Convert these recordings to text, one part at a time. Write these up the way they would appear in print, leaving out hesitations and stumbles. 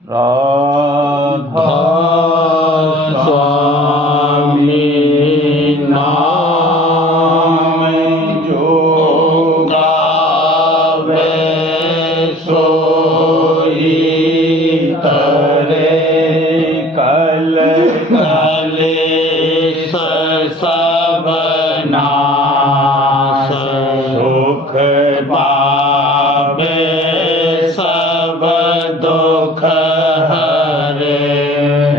राधा स्वामी नाम जो गावे सोई तरे कल कलेश सब नाश सुख पावे सब दुख हरे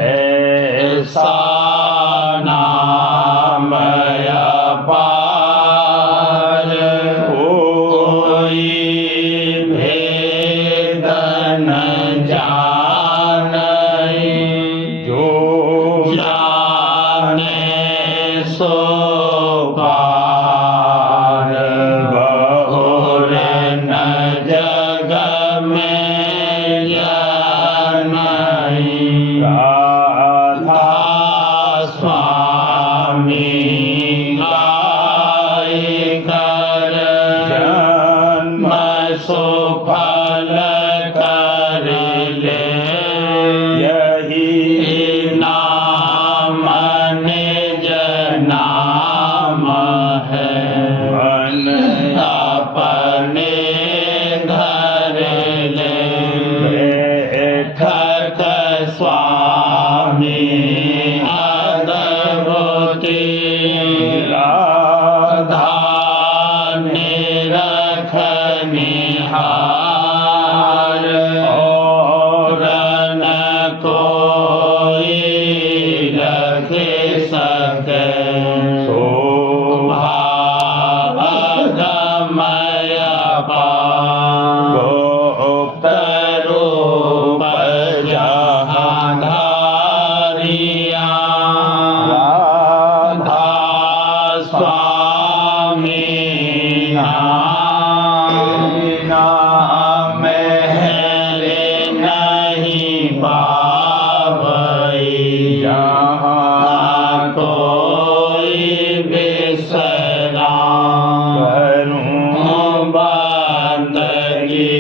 ऐसा नाम अपार कोई भेद न जाने जो जाने सो पार बहुर न जग में राधा स्वामी गाय कर जन्म सुफल कर ले यही नाम निज नाम है मन अपने धर ले ठक स्वामी अद्भुति राधा निरख निहार और न कोई रख सके शोभा अगमय पार गुप्त रूप जहाधारिया राधा स्वामी नाम हेले नहीं पावई जहाँ कोई विश्राम करूं बंदगी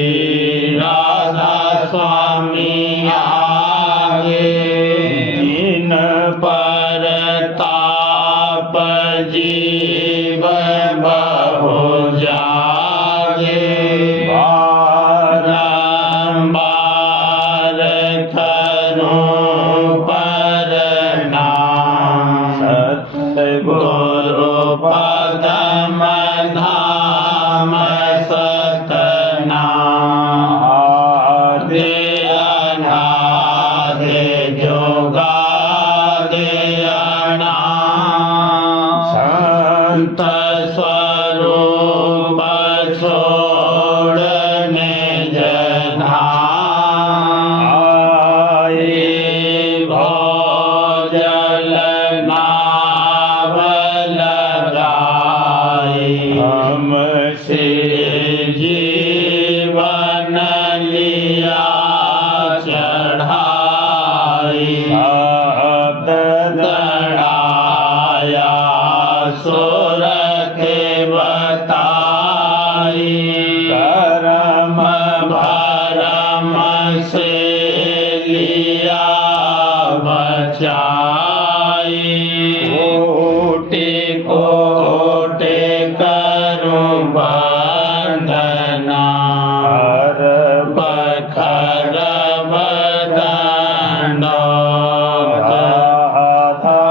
राधा स्वामी आगे जिन पर ताप जीव बहु जागे बारंबार करूं प्रणाम सतगुरु पदम धाम सतनाम आदि अनादि जोगादि अनाम संत स्वरूप छोड़ने जनाम आए भोजल नाव लगाई हमसे जीवन लिया चढ़ाई शब्द दड़ाया सुर के बताई करम भरम से लिया बचाई कोटि कोटि करूं वंदना हर बखर बदन राधा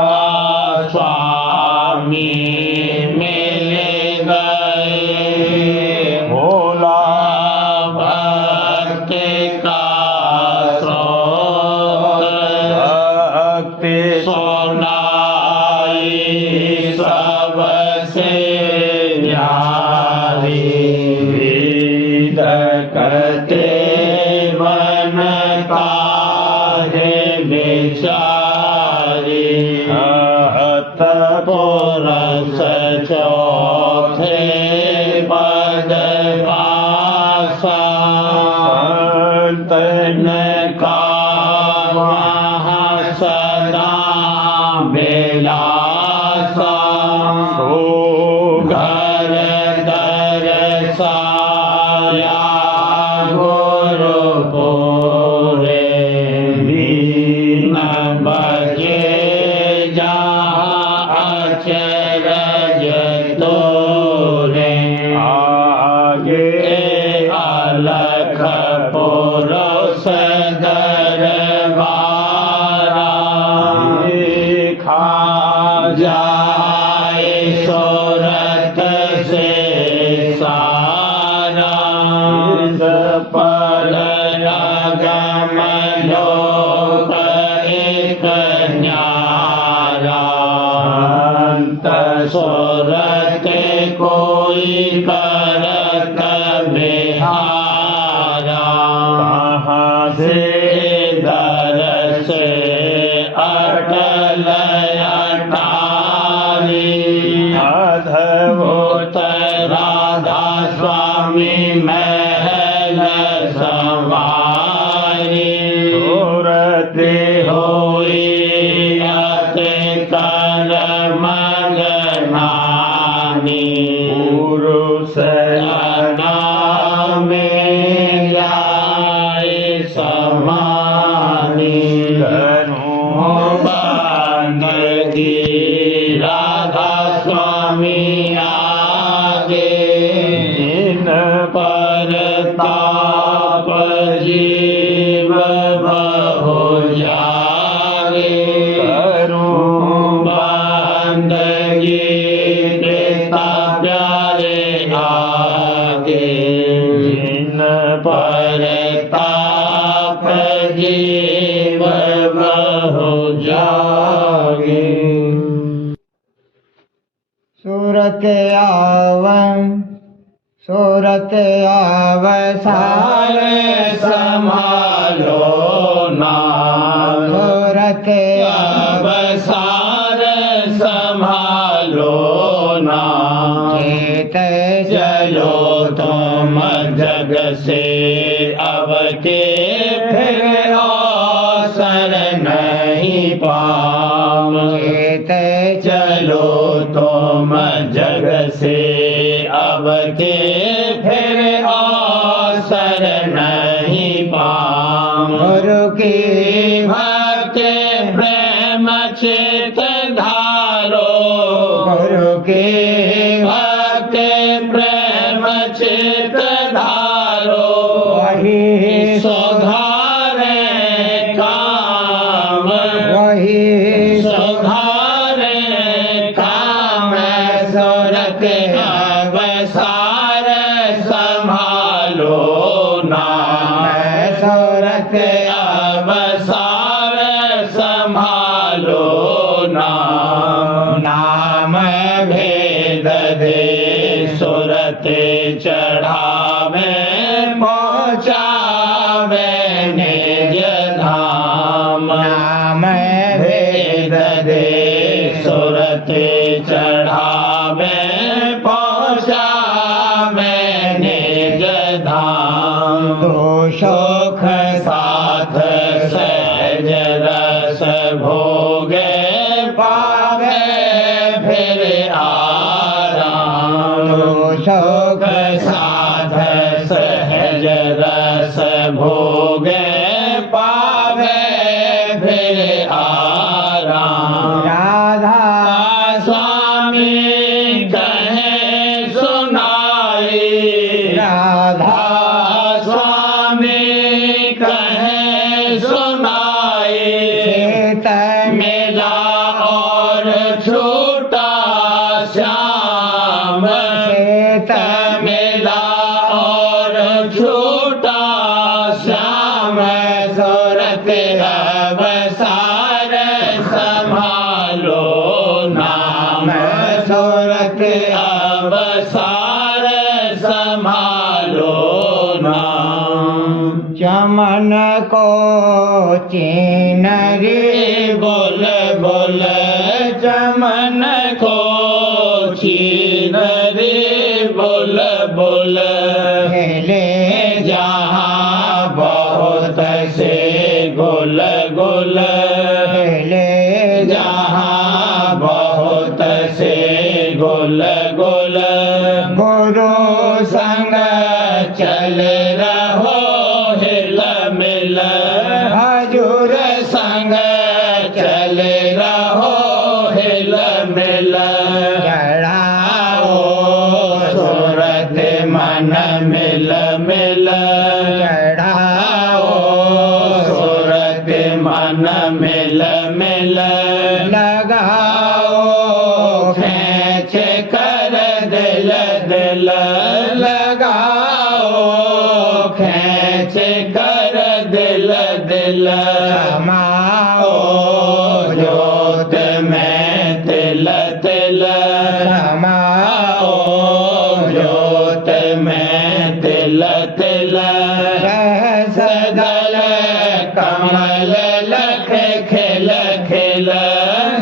स्वामी मिल गए भोला भक्ति का भक्ति सुनाई सबसे प्यारी वेद कहते मन काहे बेचारी हत पुरस चौथे पद पासा संतन का सदा बेलासा हो घर दरसाया गुरु पूरे पुरुष दरबारा खा जाए सूरत से सारा पर गम लोक एक न्यारा अंत सूरत कोई करत बिहारा कहाँ से दर से अटल अटारी अद्भुत राधा स्वामी महल सवारी सूरते होई अति कर मगनानी पुरुष में जाए समानी बंदगी राधा स्वामी आगे इन पर ताप जीव बहु जागे बंदगी कृता प्यारे आगे इन पर ताप जीव बहु जागे सूरत आवसार संभालो नाम सूरत अवसार संभालो नाम चेत चलो तुम जग से अब के फिर अवसर नहीं पाओ चेत चलो तुम जग से अब के फिर अवसर नहीं पाओ गुरु की भक्ति प्रेम चित धारो गुरु की भक्ति प्रेम चित धारो वही सुधारे काम वही सुधारे काम सूरत अवसार संभालो नाम सूरत अवसार संभालो नाम नाम भेद दे सुरत चढ़ावे पहुँचावे निज धाम नाम भेद दे सुरत चढ़ावे पहुँचावे निज धाम दोषोख साथ सहज रस भोगे पावे फिर आराम दोषोख साथ सहज रस भोगे पावे फिर आराम राधा स्वामी कहे सुनाई राधा स्वामी कहे सुनाई चेत मेला और छूटा श्याम चेत मेला और छूटा श्याम सूरत अवसार संभालो नाम सूरत अवसार संभालो नाम चमन को चीनरी बोल बोल चमन को छीन रे बोल बोल खेले जहाँ बहुत से गोल गोल खेले जहाँ बहुत से गोल गोल गुरु संग चल रहो हिल मिल हजूर संग चल रहो हिल मिल चढ़ाओ सूरत मन मिल मिल तिल समाओ जोत में तिल तिल समाओ जोत में तिल तिल सहस्रदल कमल लख खिल खिल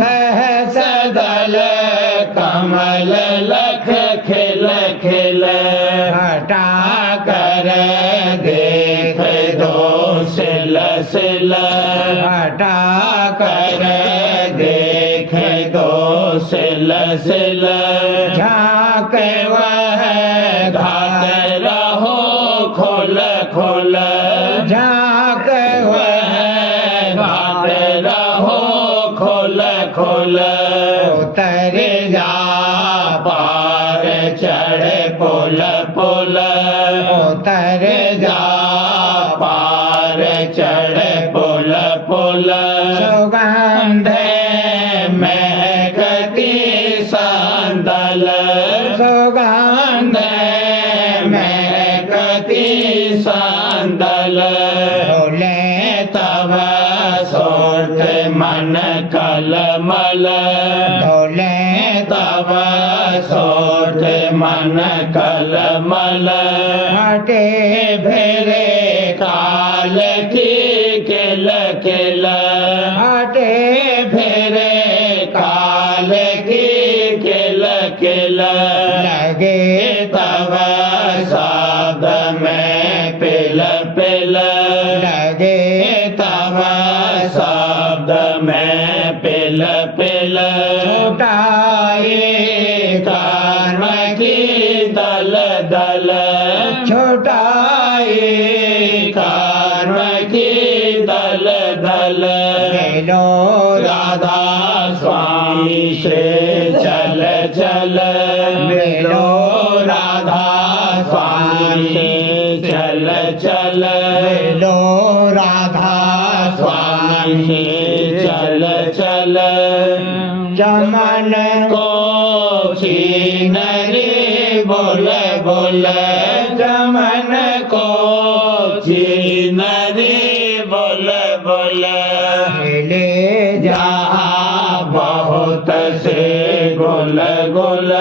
सहस्रदल कमल लख खिल खिल हटा कर देख दो सिल सिल हटा कर देख दो सिल सिल झाँक वह घाट रहो खोल खोल झाँक वह घाट रहो खोल खोल उतर जा पार चढ़ पुल पुल उतर जा पार चढ़ पुल पुल सुगंध महकती संदल सुगंध महकती संदल बोले तब सोट मन कलमल बोले तब सोट मन कलमल हटे फेरे काल की किल किल हटे फेरे काल की किल किल लगे तब साध में पिल पिल लगे तब शब्द में पिल पिल छुटाए कर्म की दल दल छुटाए कर्म की दल दल मिलो राधा स्वामी से चल चल मिलो राधा स्वामी से चल चल मिलो राधा स्वामी से चल चल चमन को छीन रे बोल बोल चमन को छीन रे बोल बोल ले जहाँ बहुत से गुल गुल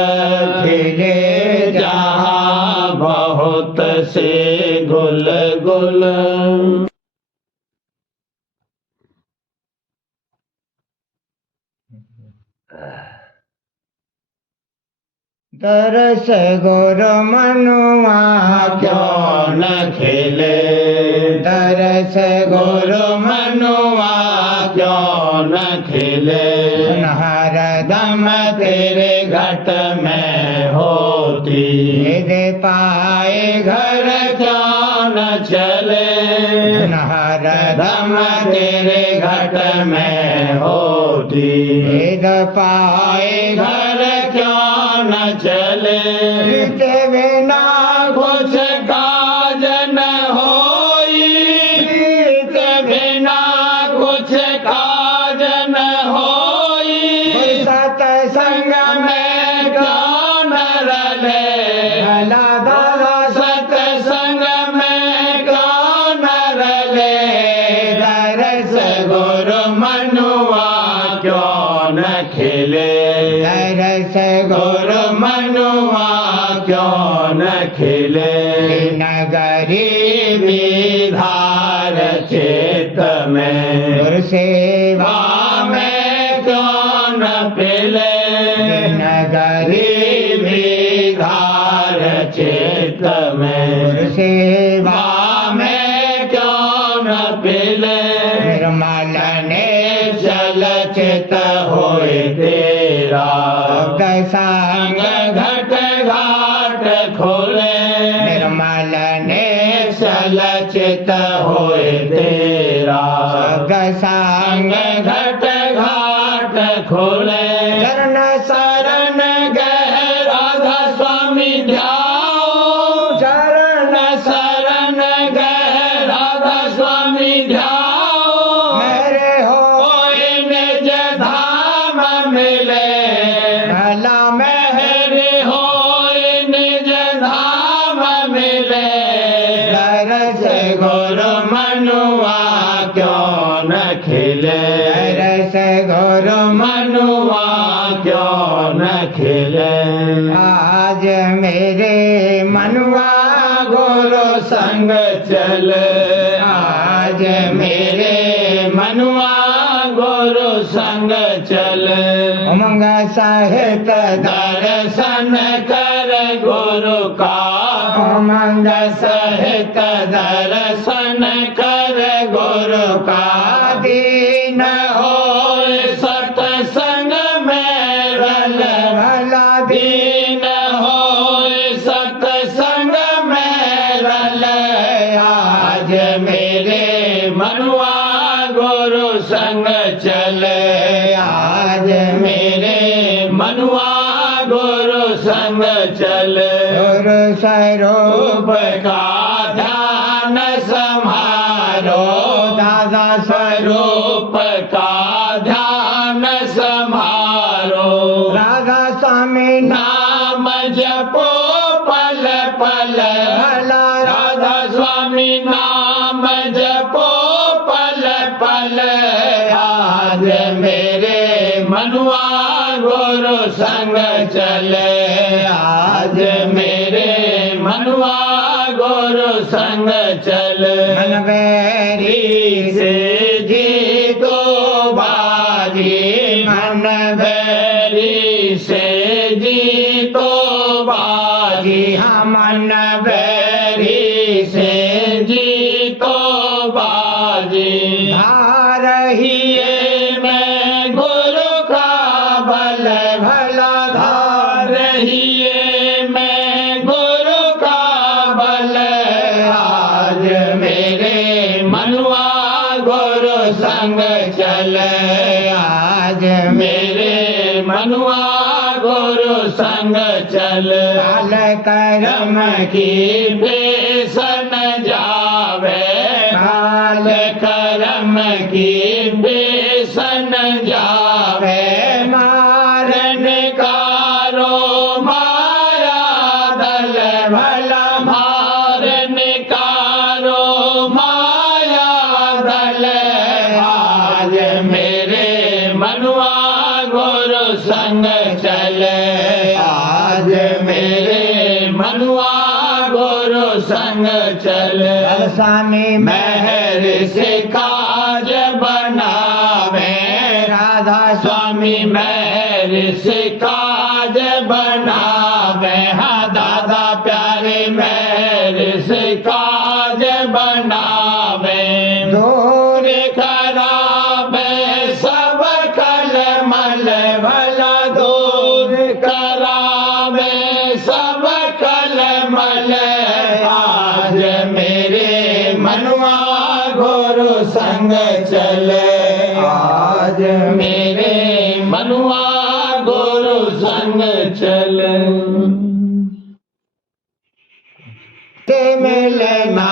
खिले जहाँ बहुत से गुल गुल दरस गुरु मनुआ क्यों न खिले दरस गुरु गुरु मनुआ क्यों न खिले हर दम तेरे घट में होती दे पाए घर क्यों न चले हर दम तेरे घट में होती वेद पाए घर क्यों न चले के बिना कुछ काज न होई के बिना कुछ काज न होई सत्संग में क्यों न रले भला दादा सत्संग में क्यों न रले दरस गुरु मनुआ क्यों न खिले दरस गुरु मनुआ क्यों न खिले नगरी विधार चित में गुरु सेवा में क्यों न पिले नगरी विधार चित में गुरु सेवा में क्यों न पिले निर्मल ने चलचित होए तेरा संग घट घाट खोले निर्मल ने चलचित होए तेरा संग घट घाट खोले चरण शरण गह राधा स्वामी ध्याओ चरण शरण गह राधा स्वामी ध्याओ मेरे हो निज धाम मिले भला मेरे हो निज धाम मिले दरस गुरु मनुआ क्यों संग चल आज मेरे मनुआ गुरु संग चल उमंग सहित दर्शन कर गुरु का उमंग सहित दर्शन कर गुरु का दीन हो सत्संग में रल भला दीन हो सत्संग में रल आज मेरे मनुआ गुरु संग चल आज मेरे मनुआ गुरु संग चल गुरु रूप स्वरूप का ध्यान समारो दादा स्वरूप का ध्यान समारो राधा स्वामी नाम जपो पल पल भला राधा स्वामी नाम जपो पल पल आज मेरे मनुआ गुरु संग चले आज मेरे मनुआ गुरु संग चल मन बैरी से जीतो बाजी मन बैरी से जीतो बाजी मन बैरी से जीतो बाजी रहिए ये मैं गुरु का बल भला धार रहिए मैं गुरु का बल आज मेरे मनुआ गुरु संग चल आज मेरे मनुआ गुरु संग चल काल कर्म कर्म की बेसन जावे काल कर्म की बेसन जावे मारन कारो माया दल भला मारन कारो माया दल आज मेरे मनुआ गुरु संग चल आज मेरे मनुआ गुरु संग चल स्वामी महर से काज बनावे राधा स्वामी महर से काज बनावे हाँ दादा प्यारे महर से काज बनावे दूर करावे सब कल मल भला दूर करावे सब कल मल आज मेरे मनुआ गुरु संग चल आज मेरे मनुआ गुरु संग चल ते मिलना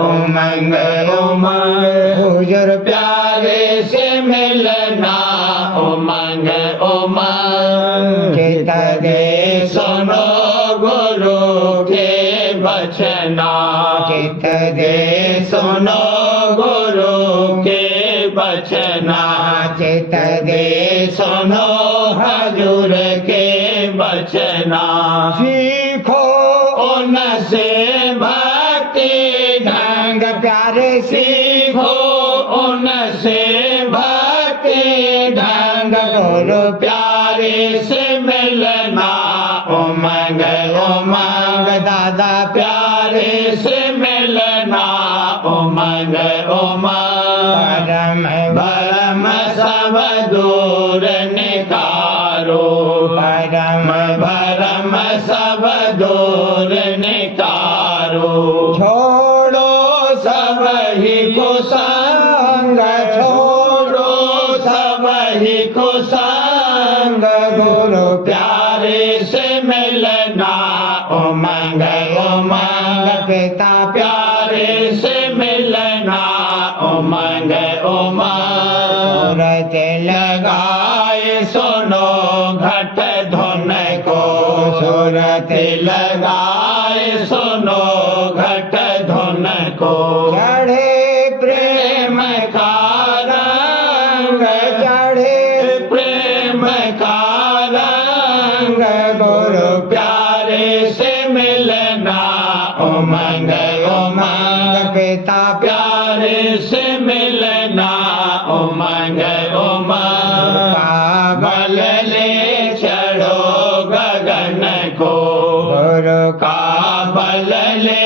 उमंग उमंग हुजूर प्यारे से मिलना उमंग उमंग चित दे सुनो गुरु के बचना चित दे सुनो गुरु के बचना चित दे सुनो हजूर के बचना सीखो उनसे भक्ति ढंग ढंग प्यारे सीखो उनसे भक्ति ढंग गुरु प्यारे से मिलना उमंग उमंग दादा प्यारे से मिलना उमंग उमंग परम भरम सब दूर निकारो परम भरम सब दूर निकारो छोड़ो सब ही कुसंग छोड़ो सब ही कुसंग गुरु प्यारे से मिलना उमंग उमंग पिता प्यारे से मिलना उमंग उमंग सूरत लगाए सुनो घट धुन को सूरत लगाए सुनो घट धुन को चढ़े प्रेम का रंग चढ़े प्रेम का रंग गुरु प्यारे से मिलना उमंग उमंग से मिलना उमंग उमंग काबल ले चढ़ो गगन को गुरु काबल ले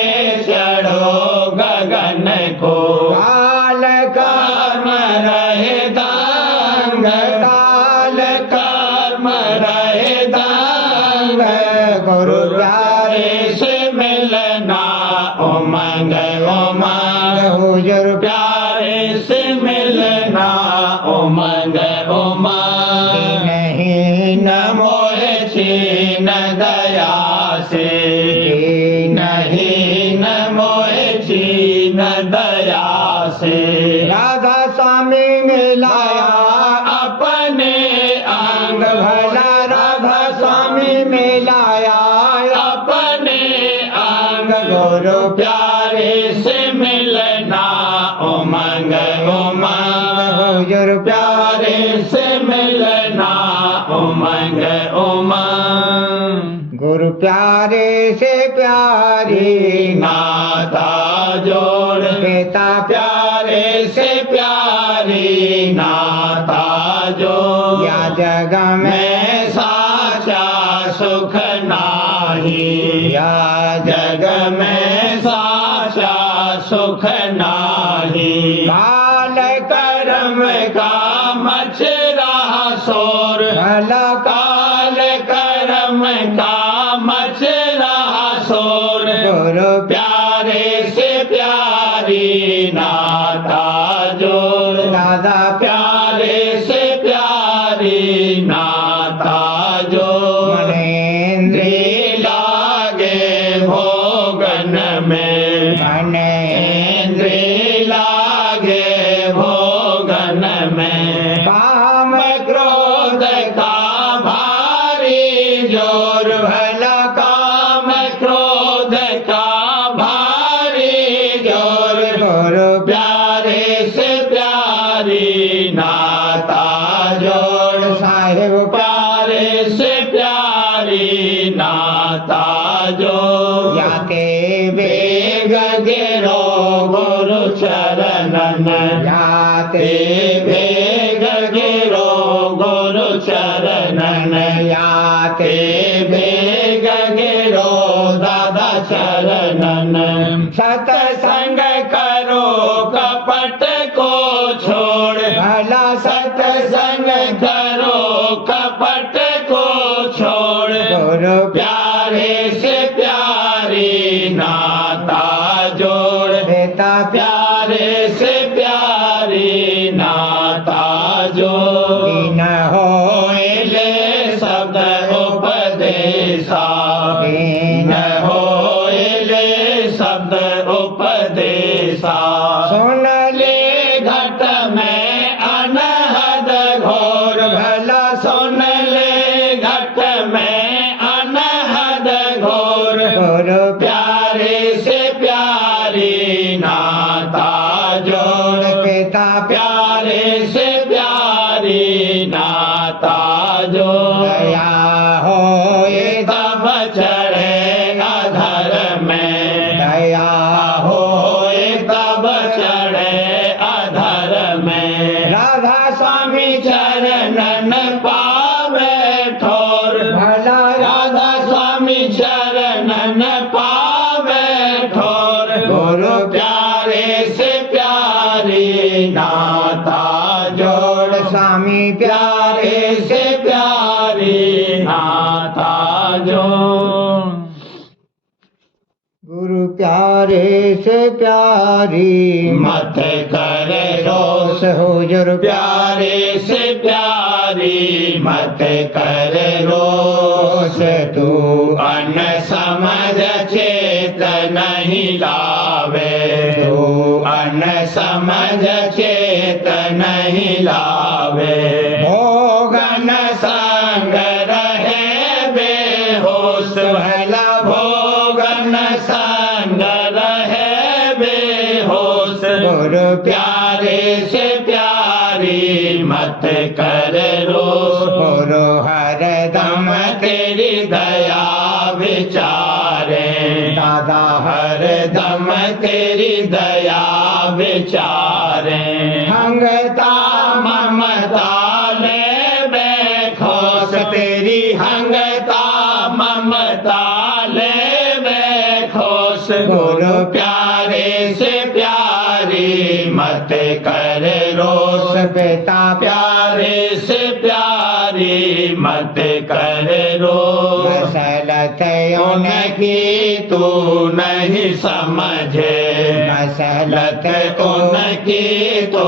चढ़ो गगन को काल कर्म रहे दांग काल कर्म रहे दांग गुरु प्यारे से मिलना उमंग उमंग हुजूर प्यारे से मिलना उमंग उमंग नहीं न मोहे छीन दया से नहीं न मोहे छीन दया से राधा स्वामी मिलाया अपने अंग भला राधा स्वामी मिलाया अपने अंग गुरु प्यारे से मिलना उमंग उमंग हुजूर प्यारे से मिलना उमंग उमंग गुरु प्यारे से प्यारी नाता जोड़ पिता प्यारे से प्यारी नाता जोड़ या जग में मैं साचा सुख नाही या जग में साचा सुख नाही काल कर्म का मच रहा शोर भला काल कर्म का मच रहा शोर गुरु प्यारे से प्यारी नाता जोड़ दादा प्यारे से प्यारी नाता जोड़ मनेन्द्री लागे भोगन में मनेन्द्री लागे भोगन में काम क्रोध का भारी जोर भला काम क्रोध का भारी जोर गुरु प्यारे से प्यारी नाता जोड़ साहिब प्यारे से प्यारी नाता जोड़ याते बेग गिरो गुरु चरणन याते बेग गिरो गुरु चरणन याते बेग गिरो दादा चरणन सत्संग करो कपट को छोड़ भला सत्संग करो कपट को छोड़ गुरु प्यारे से प्यारी नाता जोड़ पिता प्यारे से प्यारी नाता जोड़ दीन हो ले शब्द उपदेशा दीन हो ले शब्द उपदेशा सुन ले घट में अनहद घोर भला सुन ले घट में अनहद घोर गुरु प्यारे से प्यारी नाता जोड़ पिता प्यारे से प्यारी नाता जोड़ दया हो तब चढ़े अधर में दया हो तब चढ़े अधर में राधा स्वामी चरणन पावे ठोर भला राधा स्वामी चरणन पावे ठोर गुरु प्यारे से प्यारी नाता जोड़ स्वामी प्यारे से प्यारी नाता जोड़ गुरु प्यारे से प्यारी मत करे रोष हुजूर प्यारे से प्यारी मत करे रोष तू अन समझ चेत नहीं लावे तू अन समझ चेत नहीं लावे भोगन संग रहे बेहोश भला भोगन संग रहे बेहोश गुरु प्यारे से प्यारी मत कर रोष गुरु हर दम तेरी दया विचारे दादा हर दम तेरी दया विचारे हंगता ममता ले बेखोस तेरी हंगता ममता ले बेखोस गुरु प्यारे से प्यारी मत कर रोस बेटा प्यारे से प्यारी मत कर रोस मसलत उनकी तू नहीं समझे मसलत उनकी तो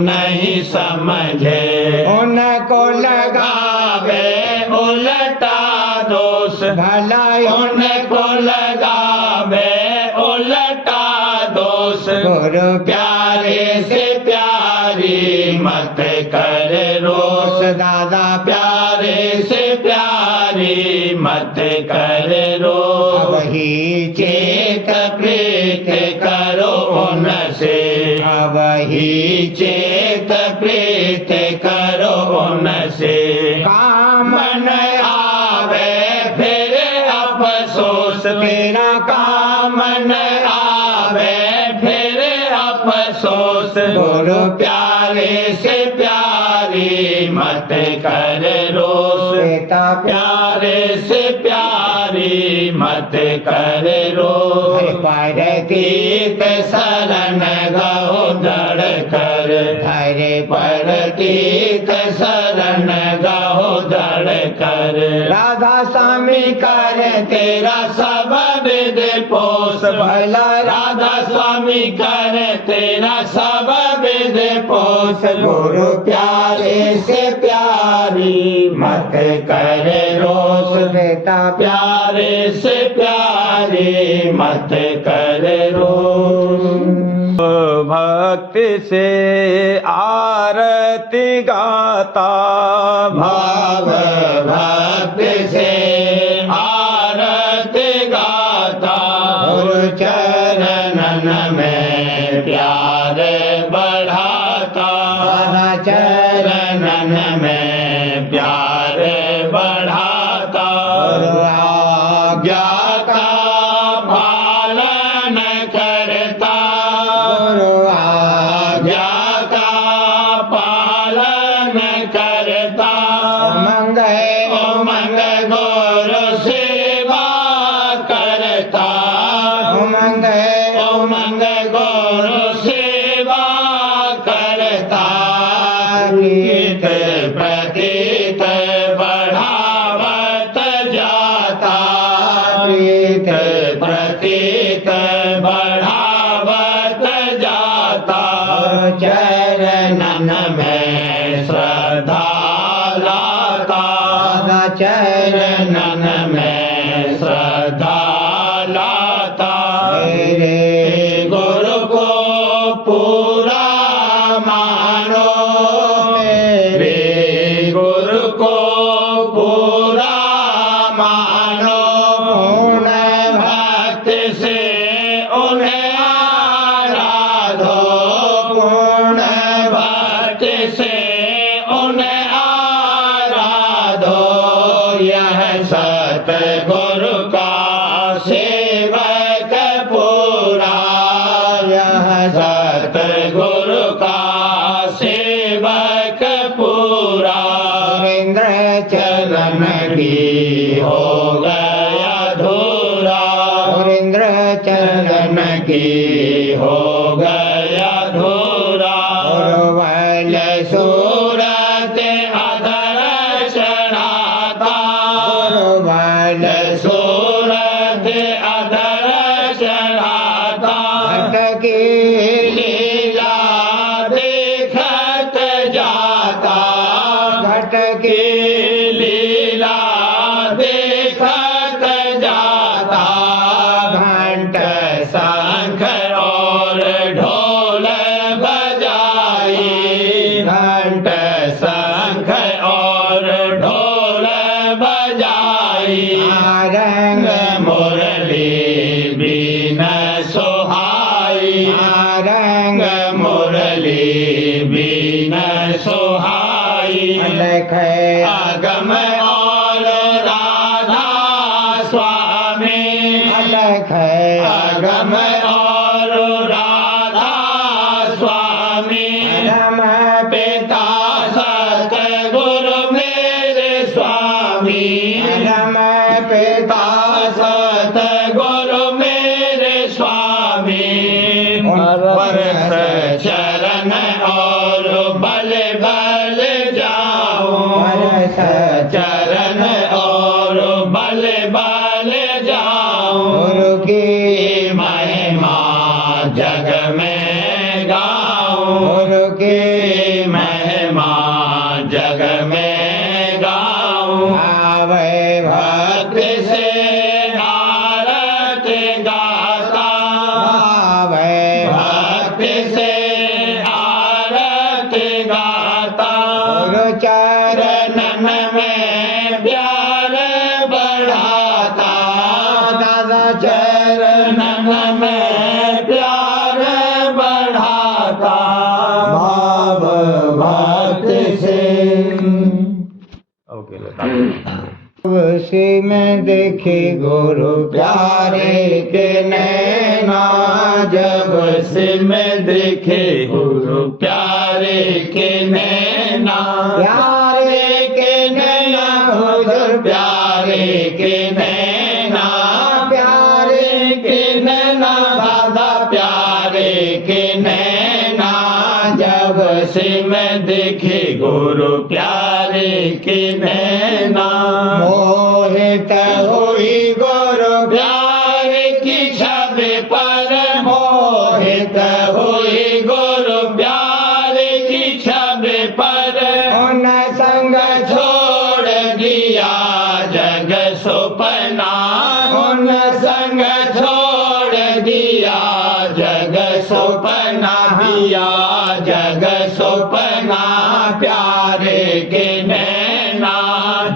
नहीं समझे उनको लगा गावे उल्टा दोष भला उनको लगावे उल्टा दोष गुरु प्यारे से प्यारी मत कर रोस दादा प्यारे से प्यारी मत कर रोस वही चेत प्रीत करो उनसे वही चेत प्रीत करो उनसे कामन आवे फिर अफसोस तेरा कामन आवे फिर अफसोस गुरु प्यारे से प्यारी मत कर रोस बेटा प्यारे से प्यारी मत कर रोस परतीत शरण गहो दड़ कर हरे परतीत शरण गहो दड़ कर राधा स्वामी कर तेरा सब विद पोस भला राधा स्वामी कर तेरा सब विद पोस गुरु प्यारे से प्यारी मत कर रोस बेटा प्यारे से प्यारी मत कर रोस भक्ति से आरती गाता भाव भक्ति से आरती गाता गुरु चरणन में प्यार बढ़ाता चरणन में प्यार बढ़ाता आज्ञा का पालन करता आज्ञा का पालन करता उमंग गुरु सेवा करता उमंग गुरु सेवा करता प्रीत प्रतीत बढ़ावत जाता प्रीत प्रतीत बढ़ावत जाता चरणन में श्रद्धा लाता चरणन में श्रद्धा लाता मेरे गुरु को पूरा मानो मेरे गुरु को पूरा मानो पूर्ण भक्ति से उन्हें आराधो पूर्ण भक्ति से उन्हें आराधो यह सतगुरु का सेवक पूरा यह सतगुरु का सेवक पूरा सुरेंद्र चरण की हो गया धूरा सुरेंद्र चरण की हो गया धूरा गुरुवल सूरत अधर चढ़ाता गुरुवल सूरत अधर चढ़ाता भटकी लीला देखत जाता भटकी लीला देखत जाता घंट शंख और ढोल बजाई घंट शंख और ढोल बजाई आरंग मुरली बीन सोहाई आरंग मुरली बीन सोहाई अलख आगम और राधा स्वामी अलख आगम और राधा स्वामी परम पिता सतगुरु मेरे स्वामी परम पिता सतगुरु मेरे स्वामी परस चरण और बल बल जाऊं परस चरण और बल बल जाऊं गुरु की महिमा जग में गाऊं गुरु की महिमा जग में गाऊं आवे भक्त भक्ति से आरती गाता आवे भक्ति से आरती गाता गुरु चरण चरणन में प्यार बढ़ाता दादा चरणन में प्यार बढ़ाता भाव भक्ति से उसी में देखी गुरु प्यारे के नैना जब से में देखे गुरु प्यारे के नैना प्यारे के नैना हुजूर प्यारे के नैना प्यारे के नैना दादा प्यारे के नैना जब से मैं देखे गुरु प्यारे के नैना मोहित हुई गुरु प्यारे की छवि पर मोहित हुई गुरु प्यारे की छवि पर उन संग छोड़ दिया जग सुपना उन संग छोड़ दिया जग सुपना दिया जग सुपना प्यारे के नैना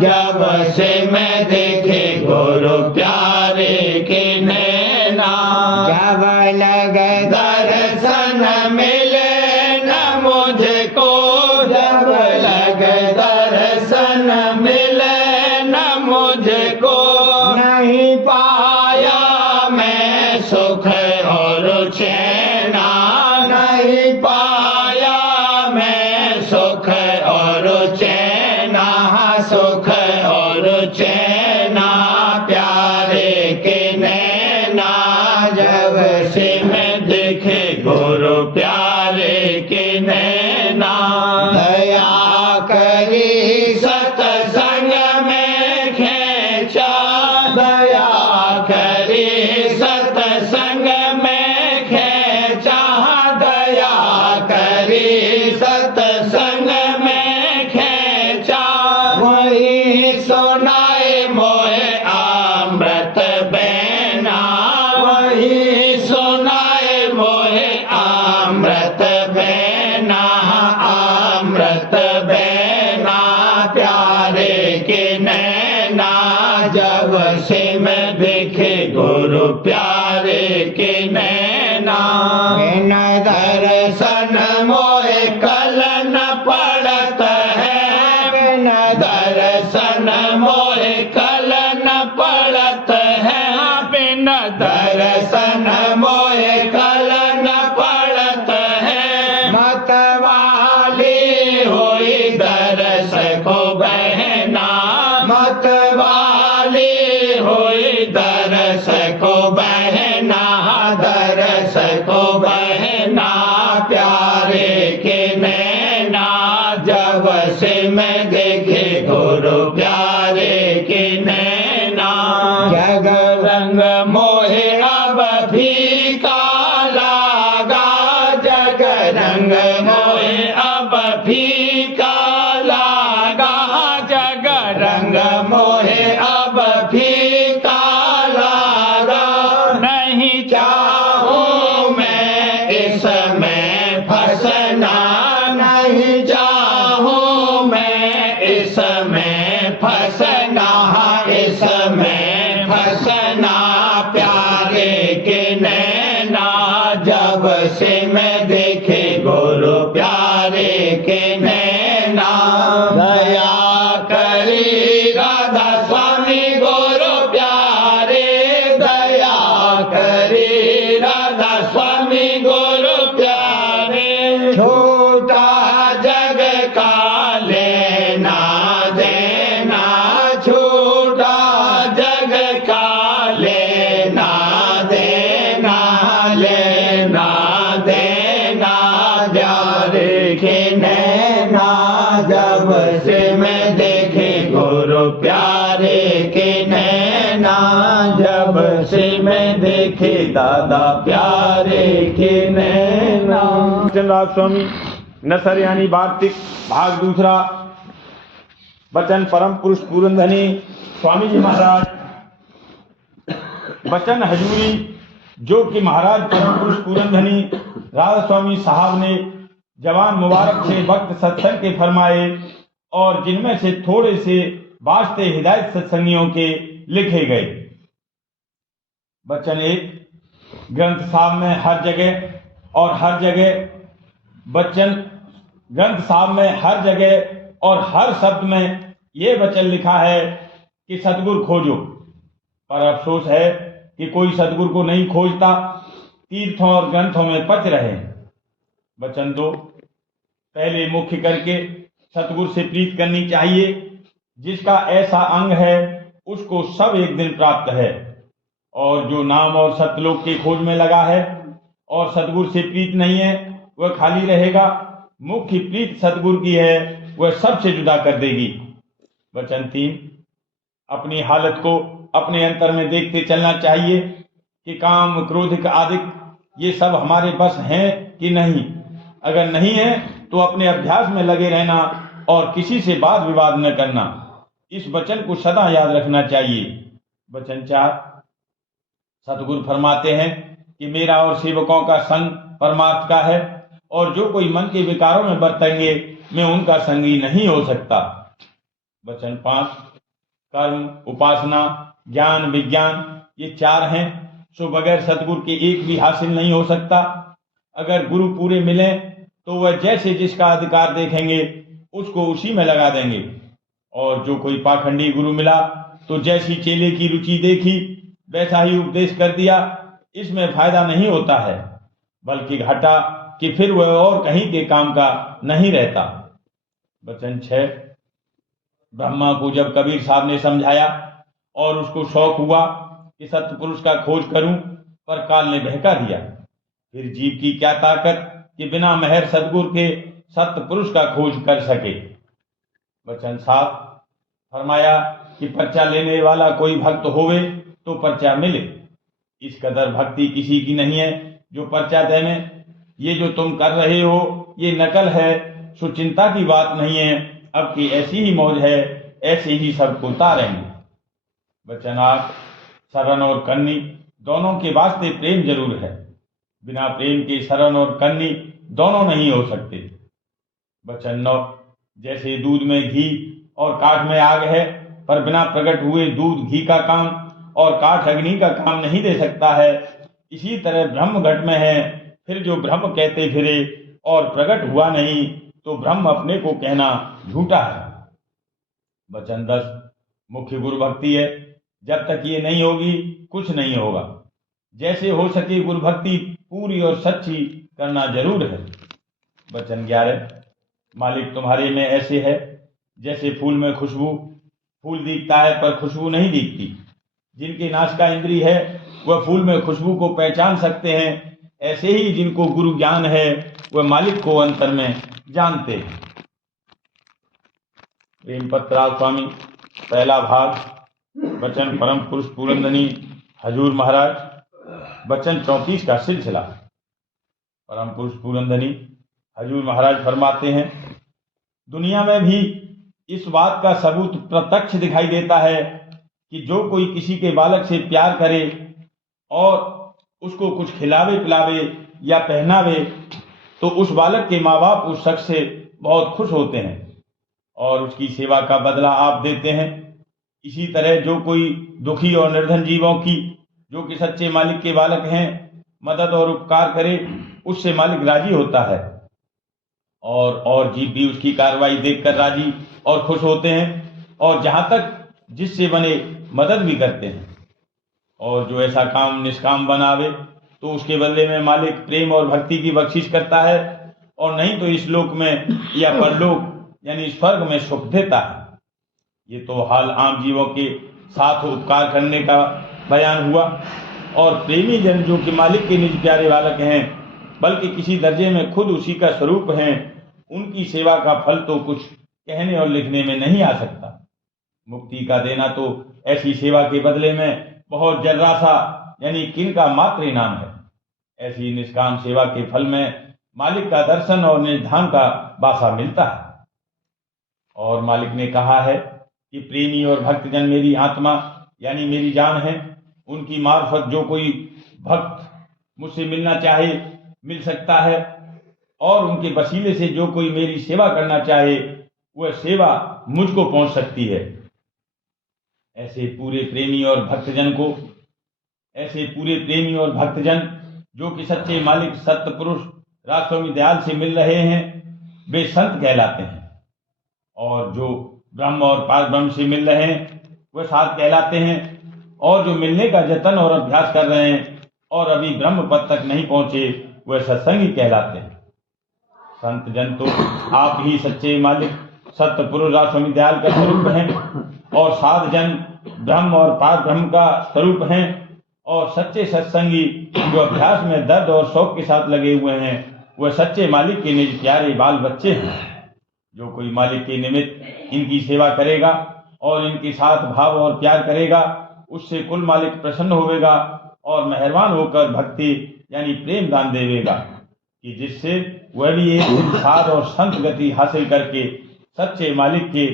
जब से मैं देखे गुरु प्यारे के नैना जब लग दर्शन मिले न मुझको जब लग दर्शन मिले न मुझको नहीं पाया मैं सुख और चैना नहीं पाया मैं सुख और चैना सुख और चैना प्यारे के नैना जब से मैं देखे गुरु प्यारे के नैना दया करी सत्संग में खेचा दया करी सत्संग में खेचा दया करी सत्संग में खेचा वही सुनाए मोहे अमृत बैना वही सुनाए मोहे अमृत बैना अमृत बैना प्यारे के नैना जब से मैं देखे गुरु प्यारे के नैना बिन दर्शन मोहे कल न पड़त है बिन दर्शन मोहे कल न पड़त है बिन दर्शन मोहे कल न पड़त है मत वाली हुई दरस को बहना मत वाली हुई दरस को बहना दरस को बहना प्यारे के नैना जब से मैं देखे गुरु प्यारे के नैना जग रंग मोहे अब फीका लागा जग रंग मोहे अब फीका लागा जग रंग मोहे अब फीका लागा नहीं चाहूं मैं इसमें फंसना नहीं चाहूं मैं इसमें फंसना इसमें फंसना प्यारे के नैना जब से मैं देखे गुरु प्यारे के नैना दादा प्यारे के नैना। चंद्रराज स्वामी नसर यानी वार्तिक भाग दूसरा। वचन परम पुरुष पूरनधनी स्वामी जी महाराज। वचन हजूरी जो कि महाराज परम पुरुष पूरनधनी राधा स्वामी साहब ने जवान मुबारक से वक्त सत्संग के फरमाए और जिनमें से थोड़े से वास्ते हिदायत सत्संगियों के लिखे गए। वचन एक ग्रंथ साहब में हर जगह और हर जगह वचन ग्रंथ साहब में हर जगह और हर शब्द में ये वचन लिखा है कि सतगुरु खोजो, पर अफसोस है कि कोई सतगुरु को नहीं खोजता, तीर्थों और ग्रंथों में पच रहे। वचन दो पहले मुख्य करके सतगुरु से प्रीत करनी चाहिए। जिसका ऐसा अंग है उसको सब एक दिन प्राप्त है, और जो नाम और सतलोक की खोज में लगा है और सतगुरु से प्रीत नहीं है वह खाली रहेगा। मुख्य प्रीत सतगुरु की है, वह सबसे जुदा कर देगी। वचन तीन अपनी हालत को अपने अंतर में देखते चलना चाहिए कि काम क्रोधिक आदि ये सब हमारे बस हैं कि नहीं। अगर नहीं है तो अपने अभ्यास में लगे रहना और किसी से वाद विवाद न करना। इस वचन को सदा याद रखना चाहिए। वचन चार सतगुरु फरमाते हैं कि मेरा और सेवकों का संग परमार्थ का है, और जो कोई मन के विकारों में बरतेंगे मैं उनका संगी नहीं हो सकता। वचन पांच कर्म उपासना ज्ञान विज्ञान ये चार हैं, सो बगैर सतगुरु के एक भी हासिल नहीं हो सकता। अगर गुरु पूरे मिले तो वह जैसे जिसका अधिकार देखेंगे उसको उसी में लगा देंगे, और जो कोई पाखंडी गुरु मिला तो जैसी चेले की रुचि देखी वैसा ही उपदेश कर दिया। इसमें फायदा नहीं होता है, बल्कि घाटा कि फिर वह और कहीं के काम का नहीं रहता। वचन छह ब्रह्मा को जब कबीर साहब ने समझाया और उसको शौक हुआ कि सत्य पुरुष का खोज करूं, पर काल ने बहका दिया। फिर जीव की क्या ताकत कि बिना मेहर सतगुरु के सत्य पुरुष का खोज कर सके। वचन सात फरमाया कि पर्चा लेने वाला कोई भक्त होवे तो पर्चा मिले। इस कदर भक्ति किसी की नहीं है जो पर्चा देने। ये जो तुम कर रहे हो ये नकल है, सो चिंता की बात नहीं है। अब की ऐसी ही मौज है, ऐसे ही सबको उतारेंगे। वचन आठ शरण और कन्नी दोनों के वास्ते प्रेम जरूर है, बिना प्रेम के शरण और कन्नी दोनों नहीं हो सकते। वचन नौ जैसे दूध में घी और काठ में आग है, पर बिना प्रकट हुए दूध घी का काम और काठ अग्नि का काम नहीं दे सकता है, इसी तरह ब्रह्म घट में है। फिर जो ब्रह्म कहते फिरे और प्रकट हुआ नहीं तो ब्रह्म अपने को कहना झूठा है। वचन 10 मुख्य गुरु भक्ति है, जब तक ये नहीं होगी कुछ नहीं होगा। जैसे हो सके गुरु भक्ति पूरी और सच्ची करना जरूर है। वचन 11 मालिक तुम्हारे में ऐसे है जैसे फूल में खुशबू, फूल दिखता है पर खुशबू नहीं दिखती। जिनके नाश का इंद्री है वह फूल में खुशबू को पहचान सकते हैं, ऐसे ही जिनको गुरु ज्ञान है वह मालिक को अंतर में जानते हैं। प्रेम पत्राल स्वामी पहला भाग वचन परम पुरुष पूरनधनी हजूर महाराज। वचन 34 का सिलसिला। परम पुरुष पूरनधनी हजूर महाराज फरमाते हैं दुनिया में भी इस बात का सबूत प्रत्यक्ष दिखाई देता है कि जो कोई किसी के बालक से प्यार करे और उसको कुछ खिलावे पिलावे या पहनावे तो उस बालक के माँ बाप उस शख्स से बहुत खुश होते हैं और उसकी सेवा का बदला आप देते हैं। इसी तरह जो कोई दुखी और निर्धन जीवों की जो कि सच्चे मालिक के बालक हैं मदद और उपकार करे उससे मालिक राजी होता है और जीव भी उसकी कार्रवाई देखकर राजी और खुश होते हैं और जहां तक जिससे बने मदद भी करते हैं। और जो ऐसा काम निष्काम बनावे तो उसके बदले में मालिक प्रेम और भक्ति की बख्शिश करता है और नहीं तो इस लोक में या परलोक यानी स्वर्ग में सुख देता है। ये तो हाल आम जीवों के साथ उपकार करने का बयान हुआ। और प्रेमी जन जो कि मालिक के निज प्यारे बालक हैं बल्कि किसी दर्जे में खुद उसी का स्वरूप हैं, उनकी सेवा का फल तो कुछ कहने और लिखने में नहीं आ सकता। मुक्ति का देना तो ऐसी सेवा के बदले में बहुत जर्रा सा यानी किन का मात्र इनाम है। ऐसी निष्काम सेवा के फल में मालिक का दर्शन और निर्धान का वासा मिलता है। और मालिक ने कहा है कि प्रेमी और भक्तजन मेरी आत्मा यानी मेरी जान है। उनकी मार्फत जो कोई भक्त मुझसे मिलना चाहे मिल सकता है, और उनके वसीले से जो कोई मेरी सेवा करना चाहे वह सेवा मुझको पहुंच सकती है। ऐसे पूरे प्रेमी और भक्तजन जो कि सच्चे मालिक सत्य पुरुष राजस्वामी दयाल से मिल रहे हैं वे संत कहलाते हैं, और जो ब्रह्म और पार ब्रह्म से मिल रहे हैं वह साध कहलाते हैं, और जो मिलने का जतन और अभ्यास कर रहे हैं और अभी ब्रह्म पद तक नहीं पहुंचे वह सत्संगी कहलाते हैं। संत जन तो आप ही सच्चे मालिक सत्य पुरुष राजस्वामी दयाल का स्वरूप हैं, और साध जन ब्रह्म और पार ब्रह्म का स्वरूप हैं, और सच्चे सत्संगी जो अभ्यास में दर्द और शौक के साथ लगे हुए हैं वह सच्चे मालिक के निज प्यारे बाल बच्चे हैं। जो कोई मालिक के निमित्त इनकी सेवा करेगा और इनके साथ भाव और प्यार करेगा उससे कुल मालिक प्रसन्न होवेगा और मेहरबान होकर भक्ति यानी प्रेम दान देवेगा, कि जिससे वह भी एक साध और संत गति हासिल करके सच्चे मालिक के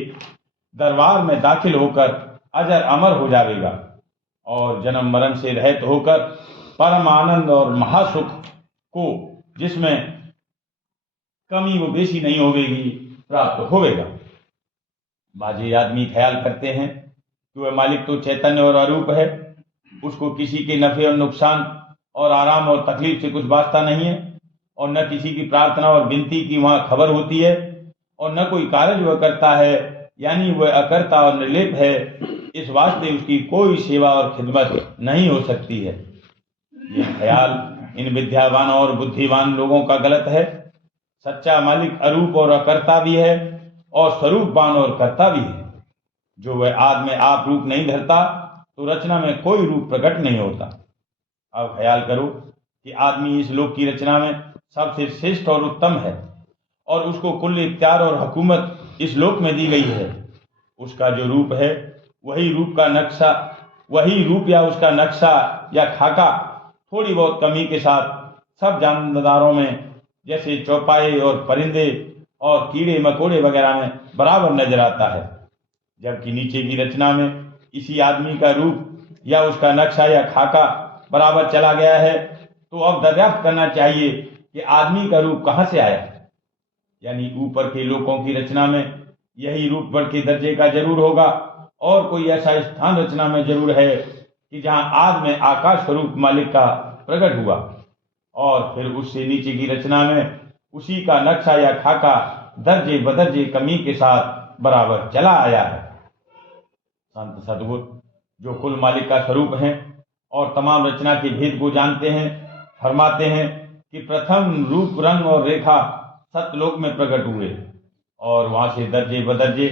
दरबार में दाखिल होकर अजर अमर हो जाएगा और जन्म मरण से रहित होकर परम आनंद और महासुख को जिसमें कमी व बेसी नहीं होगी प्राप्त होवेगा। बाजी आदमी ख्याल करते हैं कि वह मालिक तो चैतन्य और अरूप है, उसको किसी के नफे और नुकसान और आराम और तकलीफ से कुछ वास्ता नहीं है, और न किसी की प्रार्थना और विनती की वहां खबर होती है, और न कोई कार्य वह करता है यानी वह अकर्ता और निर्लेप है। इस वास्ते उसकी कोई सेवा और खिदमत नहीं हो सकती है। ये ख्याल इन विद्यावान और बुद्धिमान लोगों का गलत है। सच्चा मालिक अरूप और अकर्ता भी है और स्वरूपवान और कर्ता भी है। जो वह आद में आप रूप नहीं धरता तो रचना में कोई रूप प्रकट नहीं होता। अब ख्याल करो कि आदमी इस लोक की रचना में सबसे श्रेष्ठ और उत्तम है, और उसको कुल इख्तियार और हुकूमत इस लोक में दी गई है। उसका जो रूप है वही रूप या उसका नक्शा या खाका थोड़ी बहुत कमी के साथ सब जानदारों में जैसे चौपाए और परिंदे और कीड़े मकोड़े वगैरह में बराबर नजर आता है, जबकि नीचे की रचना में इसी आदमी का रूप या उसका नक्शा या खाका बराबर चला गया है। तो अब दरियाफ्त करना चाहिए कि आदमी का रूप कहाँ से आया, यानी ऊपर के लोगों की रचना में यही रूप बढ़ के दर्जे का जरूर होगा, और कोई ऐसा स्थान रचना में जरूर है कि जहां आद में आकाश स्वरूप मालिक का प्रकट हुआ, और फिर उससे नीचे की रचना में उसी का नक्शा या खाका दर्जे बदर्जे कमी के साथ बराबर चला आया है। संत सद्गुरु जो कुल मालिक का स्वरूप हैं और तमाम रचना के भेद को जानते हैं फरमाते हैं कि प्रथम रूप रंग और रेखा सतलोक में प्रकट हुए, और वहां से दर्जे बदर्जे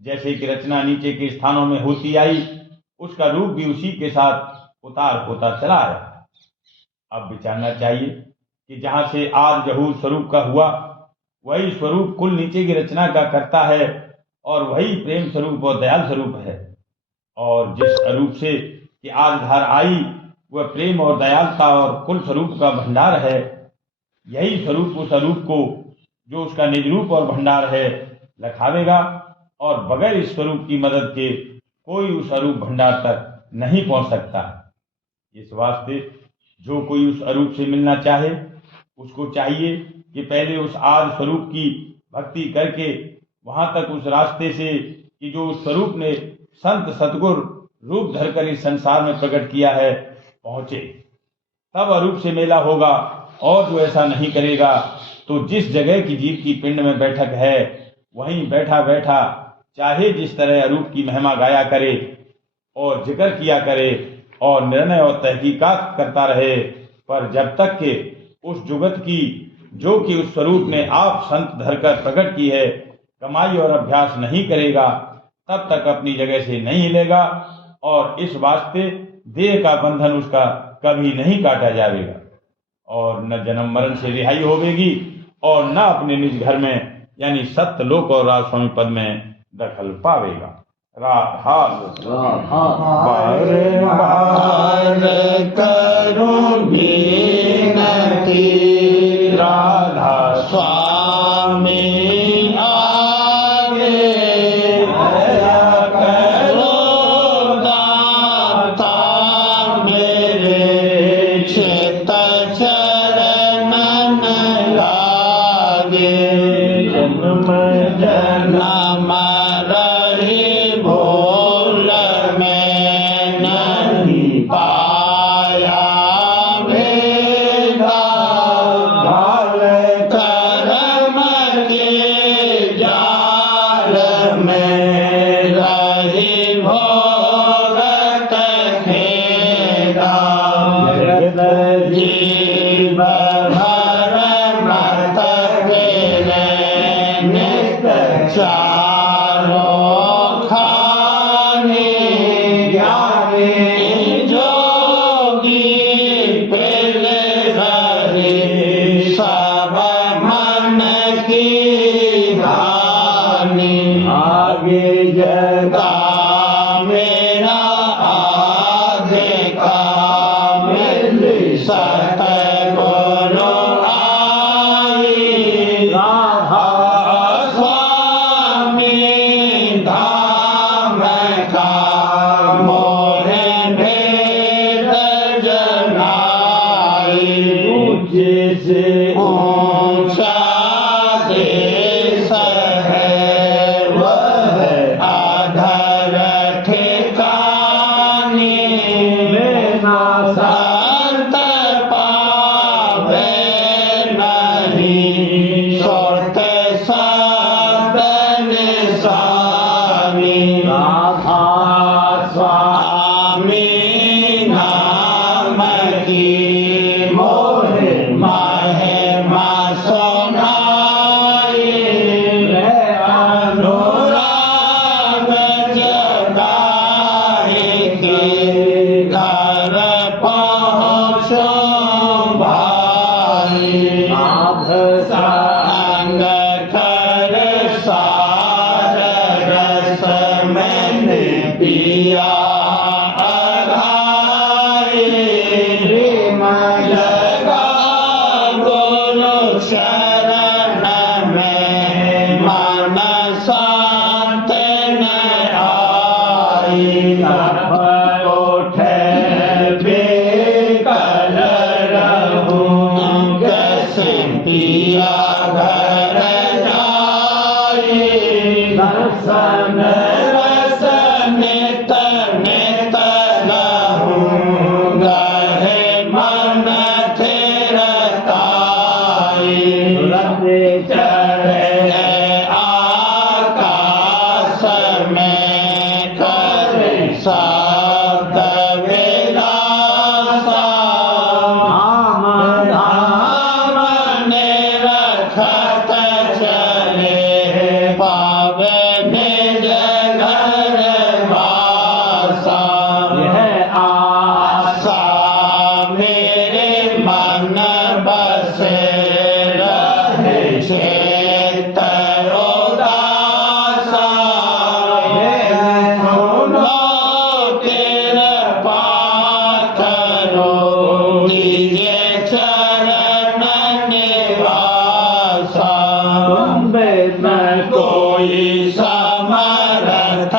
जैसे कि रचना नीचे के स्थानों में होती आई उसका रूप भी उसी के साथ उतार होता चला आया। अब विचारना चाहिए कि जहां से आद जहूर स्वरूप का हुआ वही स्वरूप कुल नीचे की रचना का करता है, और वही प्रेम स्वरूप और दयाल स्वरूप है, और जिस अरूप से कि आद धार आई वह प्रेम और दयालता और कुल स्वरूप का भंडार है। यही स्वरूप उस अरूप को जो उसका निज रूप और भंडार है लखावेगा, और बगैर इस स्वरूप की मदद के कोई उस अरूप भंडार तक नहीं पहुंच सकता। इस वास्ते जो कोई उस अरूप से मिलना चाहे उसको चाहिए कि पहले उस आद स्वरूप की भक्ति करके वहां तक उस रास्ते से कि जो उस स्वरूप ने संत सतगुरु रूप धरकर इस संसार में प्रकट किया है पहुंचे, तब अरूप से मेला होगा। और जो ऐसा नहीं करेगा तो जिस जगह की जीव की पिंड में बैठक है वहीं बैठा बैठा चाहे जिस तरह अरूप की महिमा गाया करे और जिक्र किया करे और निर्णय और तहकीकात करता रहे, पर जब तक के उस जुगत की जो कि उस स्वरूप ने आप संत धरकर प्रकट की है कमाई और अभ्यास नहीं करेगा तब तक अपनी जगह से नहीं हिलेगा, और इस वास्ते देह का बंधन उसका कभी नहीं काटा जाएगा, और न जन्म मरण से रिहाई होगी और न अपने निज घर में यानी सत्य लोक और राजस्वामी पद में दखल पावेगा। राधा बार बार करूं विनती राधा स्वामी आगे दया करो दाता मेरे चित चरणन लागे जन्म जन्म रही भूल में नहीं पाया भेदा भाल कर्म के जाल में रही भोगत खेदा जगत जीव भर मत गिरे नित चारों खाने ज्ञानी जोगी पहले हरि सब मन की हानि आगे जगा मेरा आगे का मिल सत गुरु आई राधा स्वामी धाम का मोहे भेद जनाई ऊंचे से ऊंचा देश है वह आधर ठिकानी बिना संत पावे नहीं सोते सदन स्वामी राधा स्वामी नाम की मोहे महिमा सुनाई अनुराग जगाए के घर पहुँचो भाई संग कर सार रस मैंने पिया आधारी प्रेम लगा गुरु शरण में मन शांत न आई उठे बेकल रहूं कैसे पिया घर जाई दर्शन रस नित नित रहूं गहे मन थिरताई चढ़े आकाश में कर शब्द विलासा धाम धाम ने रखत चले पावे निज घर वासा यह आशा मेरे मन बसे रहे चेत उदासा सुनो कृपा करो दीजिए चरण निवासा तुम में कोई समर्थ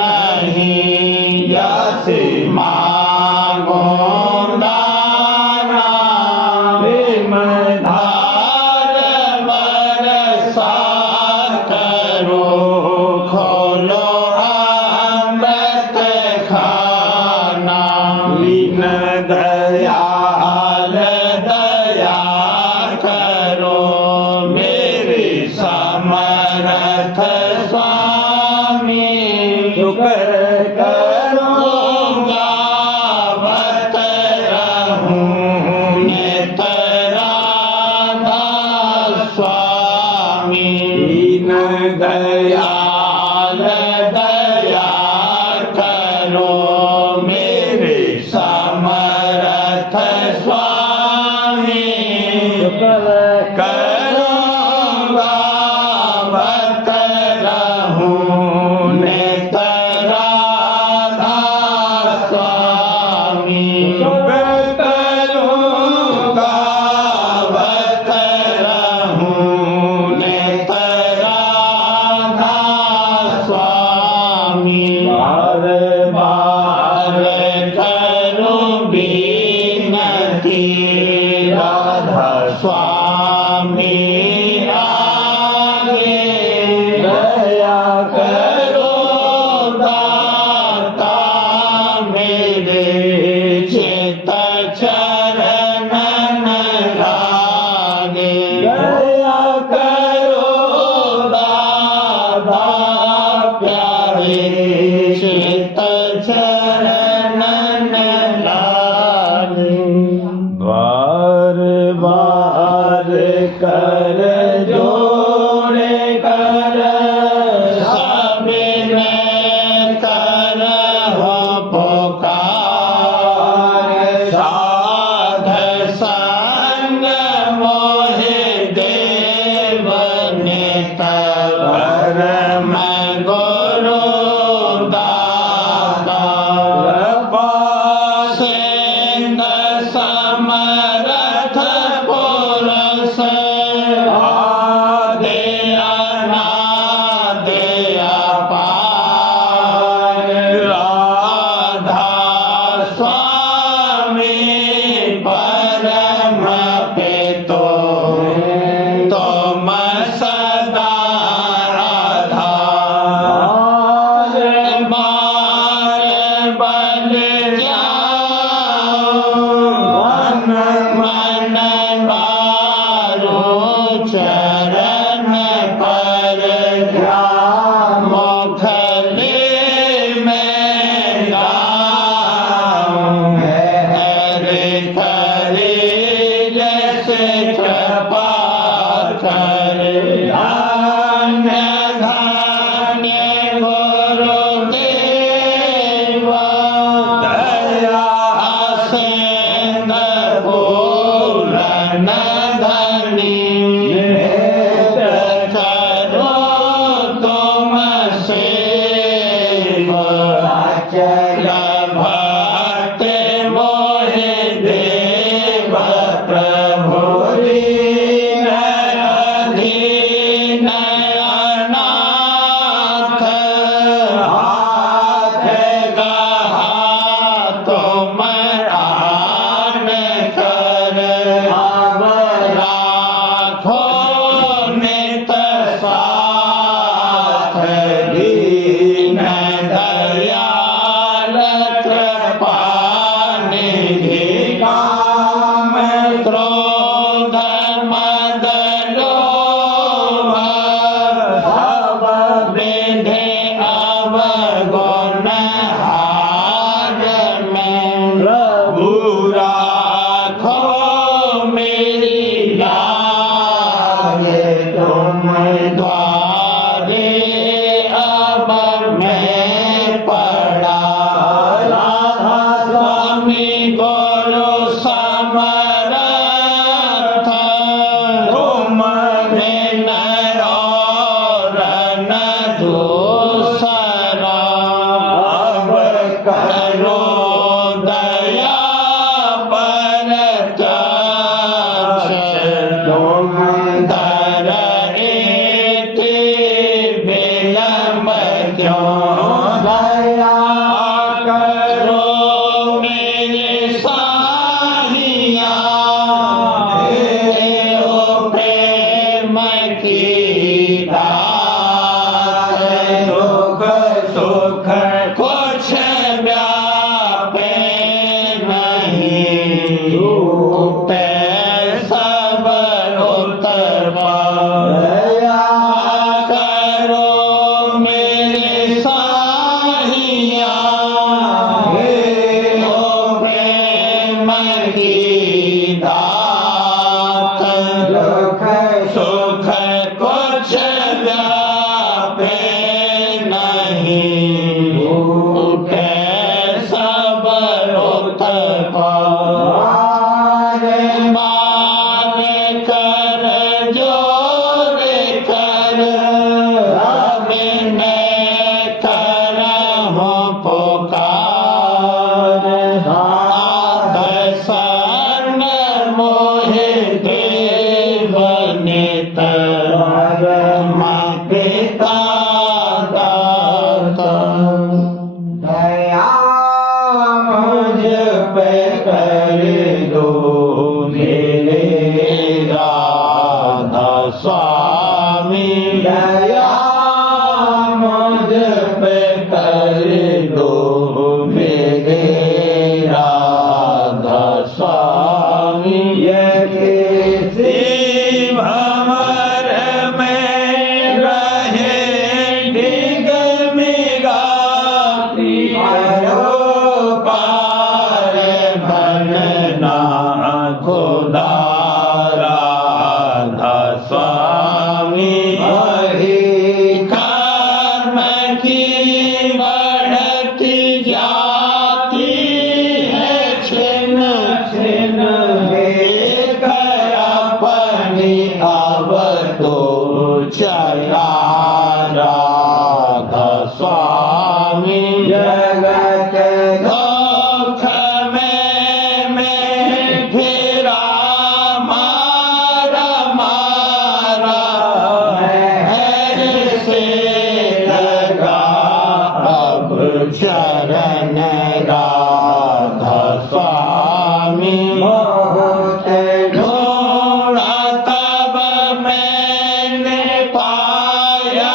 नहीं यसी मांगो दाना प्रेम धार बरसा करो खोलो अमृत खाना लीन दयाल दया करो मेरे समर्थ स्वामी शुक्र करूँगा बत रहूं नित राधा स्वामी दीन दयाल दया करो मेरे समर्थ स्वामी शुक्र करूँगा बत रहूं नित धन्य धन्य गुरुदेव दया असिंद पूर्ण धनी करो तुम सेव अचल भक्त मोहि देव प्रभु अधीन अनाथ हाथ गहा तुम आन कर अब राखो नित साथ दीन दयाल कृपा निधि काम क्रोध मद लोभ सब विधि अवगुण हार में प्रभु राखो मेरी लाज तुम द्वारे अब मैं पड़ा राधा स्वामी गुरु समर्थ तुम बिन और न दूसरा अब करो दया पर तुम धर एति विलम्ब क्यों दया करो मेरे साहिया देव प्रेम की दात सुख सुख कुछ व्यापे नहीं रूपे सब दया करो मेरे साहिया देव प्रेम की दात सुख कुछ व्यापे नहीं रूपे सब मान कर जोर कर अभिनय करहु पुकार दर्शन मोहि देव नित पिता दाता दया मुझ पे कर दो मेरे राधा स्वामी दया मुझ पे कर दो मेरे राधा स्वामी ये किसी भंवर में रहे डिगमिगाती आयो पार भनना खुदा राधा स्वामी कर्म की बढ़ती जाती है छिन छिन एक अपनी अब तो चला राधा स्वामी जगत दुख में फिरा मारा मारा है से लगा अब चरण राधा स्वामी बहुत ढूंढा तब मैंने पाया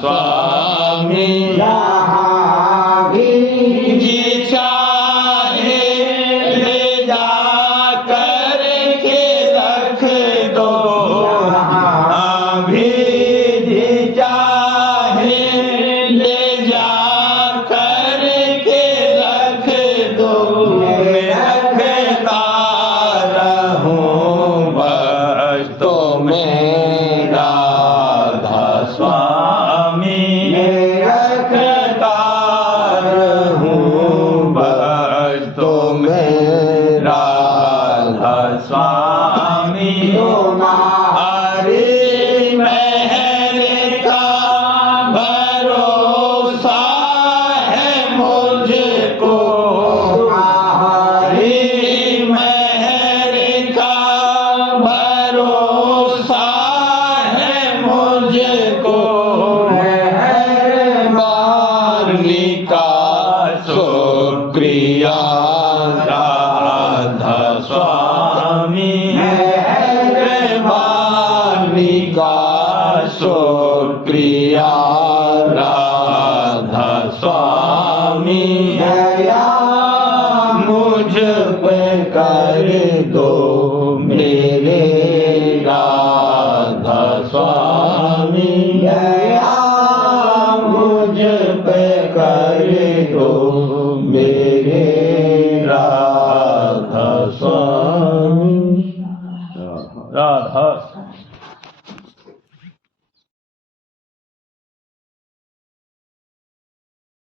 स्वामी जहाँ भी जी चाहे ले जा कर के रख दो अभी जी चाहे ले जा कर के रख दो मैं रखता रहूं बस तो मेरा राधा स्वामी रखता रहूं बस तो मेरा राधा स्वामी तुम्हारी महल का भरोसा है मुझको तुम्हारी महल का भरोसा है मुझको मेहरबानी का शुक्रिया राधा स्वामी मेहरबानी का शुक्रिया